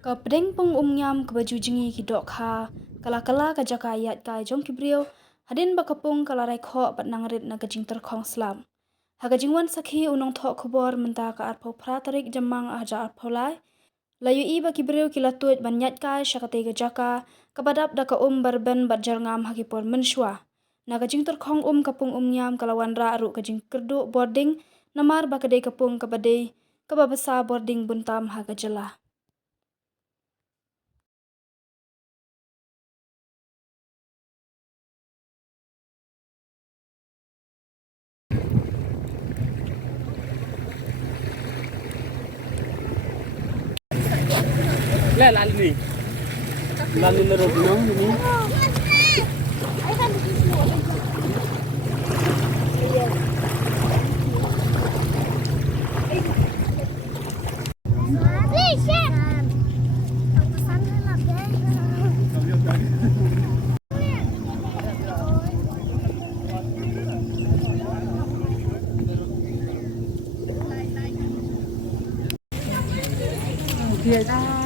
Ka pedeng pung nyam ke baju jengi ki dok ha kala ka jaka ayat ka jong ki brio hadin ba kapung kala rai kho pat nangrit na kajing terkhong slam ha kajingwan sakhi unong tho khobor menta ka arpho phra tarik jamang aja arpholai layu i ba ki brio ki latuj banyat ka shakate ka jaka kabadap da ka barben bat jarngam ha ki por menshwa na kajing terkhong kapung nyam kalawan ra aru kajing kerdu boarding namar ba kade kapung kabade kababasa boarding buntam ha kajala. Lalu na road ini. Dia dah